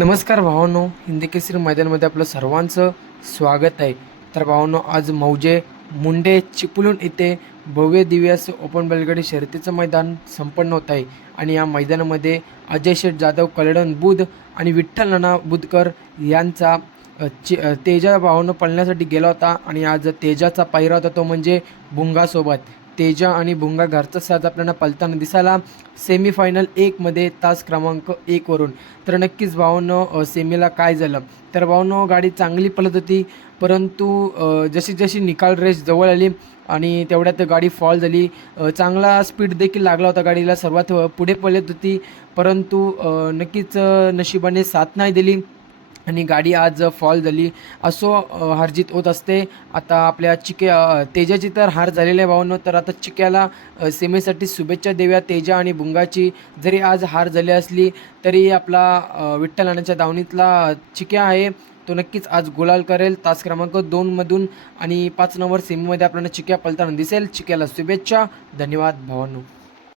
नमस्कार भावांनो, हिंदी केसरी मैदानामध्ये आपलं सर्वांचं स्वागत आहे. तर भावांनो, आज मौजे मुंडे चिपळूण येथे भव्य दिव्य असं ओपन बैलगाडी शर्यतीचं मैदान संपन्न होत आहे. आणि या मैदानामध्ये अजय शेठ जाधव कलडण बुध आणि विठ्ठल नाना बुधकर यांचा तेजा भावांनो पळण्यासाठी गेला होता. आणि आज तेजाचा पायरा होता तो म्हणजे भुंगासोबत. तेजा आणि भुंगा घरचा साज आपल्याला पळताना दिसायला सेमीफायनल 1मध्ये तास क्रमांक 1वरून. तर नक्कीच भावांनो, सेमीला काय झालं तर भावांनो, गाडी चांगली पळत होती, परंतु जशी जशी निकाल रेस जवळ आली आणि तेवढ्यात गाडी फॉल झाली. चांगला स्पीड देखील लागला होता गाडीला, सर्वात पुढे पळत होती, परंतु नक्कीच नशिबाने साथ नाही दिली आणि गाडी आज फॉल झाली. असो, हारजीत होत असते. आता आपल्या तेजाची तर हार झालेली आहे भावांनो. तर आता चिक्याला सेमीसाठी शुभेच्छा देऊया. तेजा आणि भुंगाची जरी आज हार झाली असली तरी आपला विठ्ठल नानाच्या दावणीतला चिक्या आहे तो नक्कीच आज गुलाल करेल तास क्रमांक 2मधून. आणि 5 नंबर सेमीमध्ये आपल्याला चिक्या पळताना दिसेल. चिक्याला शुभेच्छा. धन्यवाद भावांनो.